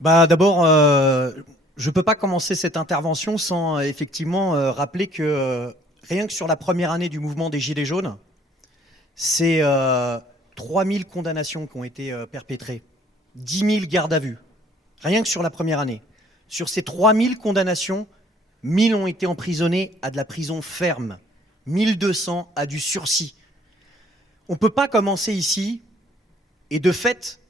D'abord, je ne peux pas commencer cette intervention sans effectivement rappeler que rien que sur la première année du mouvement des Gilets jaunes, c'est 3000 condamnations qui ont été perpétrées, 10 000 gardes à vue, rien que sur la première année. Sur ces 3000 condamnations, 1000 ont été emprisonnés à de la prison ferme, 1200 à du sursis. On ne peut pas commencer ici, et de fait,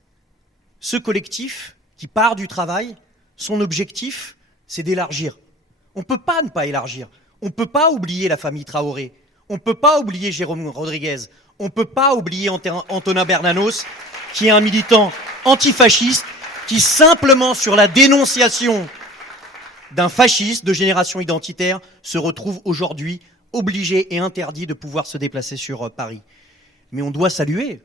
ce collectif qui part du travail, son objectif, c'est d'élargir. On ne peut pas ne pas élargir. On ne peut pas oublier la famille Traoré. On ne peut pas oublier Jérôme Rodriguez. On ne peut pas oublier Antonin Bernanos, qui est un militant antifasciste, qui simplement sur la dénonciation d'un fasciste de génération identitaire se retrouve aujourd'hui obligé et interdit de pouvoir se déplacer sur Paris. Mais on doit saluer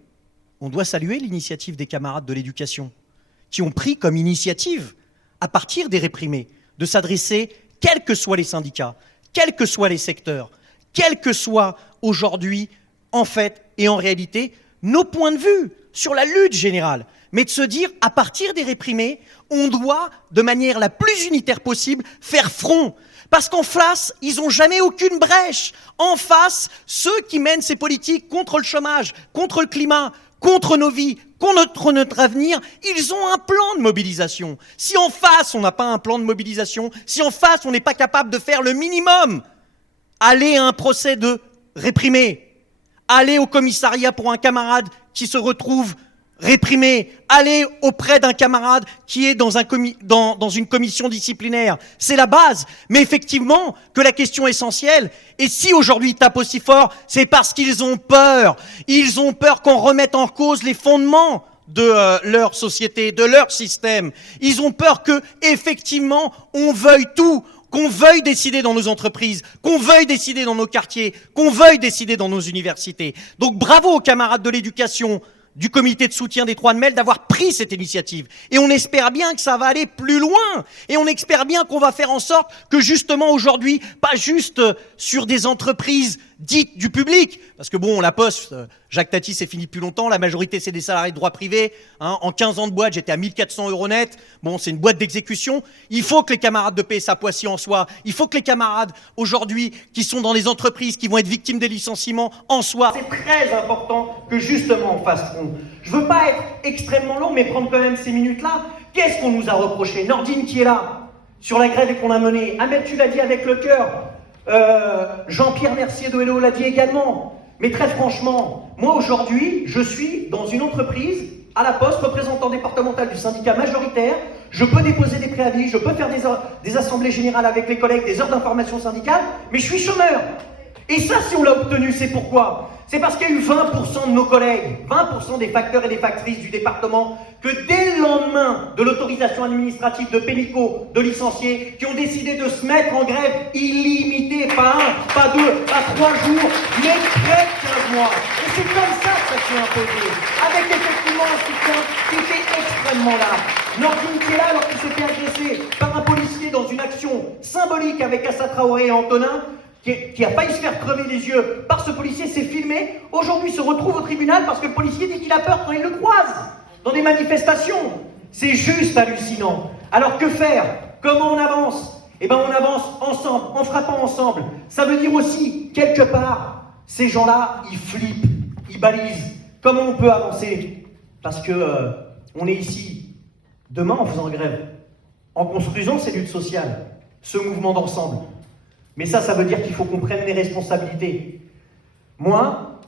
l'initiative des camarades de l'éducation, qui ont pris comme initiative, à partir des réprimés, de s'adresser, quels que soient les syndicats, quels que soient les secteurs, quels que soient aujourd'hui, en fait et en réalité, nos points de vue sur la lutte générale. Mais de se dire, à partir des réprimés, on doit, de manière la plus unitaire possible, faire front. Parce qu'en face, ils n'ont jamais aucune brèche. En face, ceux qui mènent ces politiques contre le chômage, contre le climat, contre nos vies, contre notre avenir, ils ont un plan de mobilisation. Si en face, on n'a pas un plan de mobilisation, si en face, on n'est pas capable de faire le minimum, aller à un procès de réprimé, aller au commissariat pour un camarade qui se retrouve réprimé, aller auprès d'un camarade qui est dans une commission disciplinaire, c'est la base. Mais effectivement, que la question essentielle, et si aujourd'hui ils tapent aussi fort, c'est parce qu'ils ont peur. Ils ont peur qu'on remette en cause les fondements de leur société, de leur système. Ils ont peur que, effectivement, on veuille tout, qu'on veuille décider dans nos entreprises, qu'on veuille décider dans nos quartiers, qu'on veuille décider dans nos universités. Donc bravo aux camarades de l'éducation, du comité de soutien des Trois de Mai d'avoir pris cette initiative. Et on espère bien que ça va aller plus loin. Et on espère bien qu'on va faire en sorte que justement aujourd'hui, pas juste sur des entreprises dites du public, parce que bon, la Poste, Jacques Tati, c'est fini depuis longtemps, la majorité c'est des salariés de droit privé, hein. En 15 ans de boîte, j'étais à 1400 € net, bon, c'est une boîte d'exécution. Il faut que les camarades de PSA Poissy en soient, il faut que les camarades aujourd'hui qui sont dans les entreprises, qui vont être victimes des licenciements en soient. C'est très important que justement on fasse front. Je veux pas être extrêmement long, mais prendre quand même ces minutes-là. Qu'est-ce qu'on nous a reproché? Nordine qui est là, sur la grève et qu'on a menée. Ahmed, tu l'as dit avec le cœur. Jean-Pierre Mercier de Hello l'a dit également. Mais très franchement, moi aujourd'hui, je suis dans une entreprise, à la Poste, représentant départemental du syndicat majoritaire. Je peux déposer des préavis, je peux faire des assemblées générales avec les collègues, des heures d'information syndicale, mais je suis chômeur. Et ça, si on l'a obtenu, c'est pourquoi? C'est parce qu'il y a eu 20% de nos collègues, 20% des facteurs et des factrices du département, que dès le lendemain de l'autorisation administrative de Pénicaud de licencier, qui ont décidé de se mettre en grève illimitée, pas un, pas deux, pas 3 jours, mais près de 15 mois. Et c'est comme ça que ça s'est imposé, avec effectivement un soutien qui était extrêmement large. Nordine qui est là alors qu'il s'était agressé par un policier dans une action symbolique avec Assa Traoré et Antonin, qui a failli se faire crever les yeux par ce policier, s'est filmé, aujourd'hui se retrouve au tribunal parce que le policier dit qu'il a peur quand il le croise dans des manifestations. C'est juste hallucinant. Alors que faire? Comment on avance? Eh bien on avance ensemble, en frappant ensemble. Ça veut dire aussi, quelque part, ces gens-là, ils flippent, ils balisent. Comment on peut avancer? Parce que on est ici, demain en faisant grève, en construisant ces luttes sociales, ce mouvement d'ensemble. Mais ça veut dire qu'il faut qu'on prenne les responsabilités. Moi,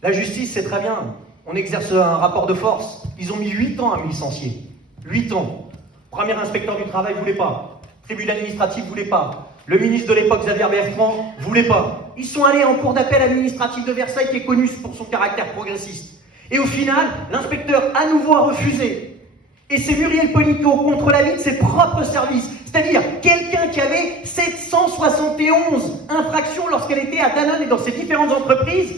la justice, c'est très bien. On exerce un rapport de force. Ils ont mis 8 ans à me licencier. 8 ans. Premier inspecteur du travail ne voulait pas. Tribunal administratif ne voulait pas. Le ministre de l'époque, Xavier Bertrand, ne voulait pas. Ils sont allés en cour d'appel administratif de Versailles, qui est connu pour son caractère progressiste. Et au final, l'inspecteur, à nouveau, a refusé. Et c'est Muriel Pénicaud, contre l'avis de ses propres services. C'est-à-dire quelqu'un qui avait 771 infractions lorsqu'elle était à Danone et dans ses différentes entreprises,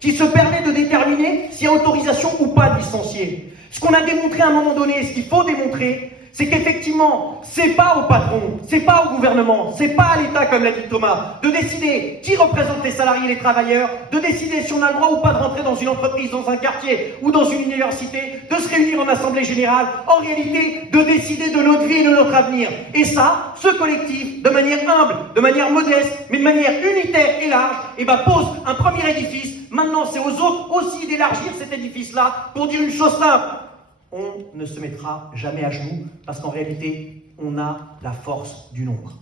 qui se permet de déterminer s'il y a autorisation ou pas de licencier. Ce qu'on a démontré à un moment donné, ce qu'il faut démontrer, c'est qu'effectivement, c'est pas au patron, c'est pas au gouvernement, c'est pas à l'État, comme l'a dit Thomas, de décider qui représente les salariés et les travailleurs, de décider si on a le droit ou pas de rentrer dans une entreprise, dans un quartier ou dans une université, de se réunir en assemblée générale, en réalité, de décider de notre vie et de notre avenir. Et ça, ce collectif, de manière humble, de manière modeste, mais de manière unitaire et large, pose un premier édifice. Maintenant, c'est aux autres aussi d'élargir cet édifice-là pour dire une chose simple. On ne se mettra jamais à genoux parce qu'en réalité, on a la force du nombre.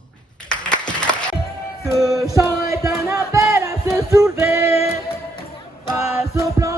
Ce chant est un appel à se soulever face au plan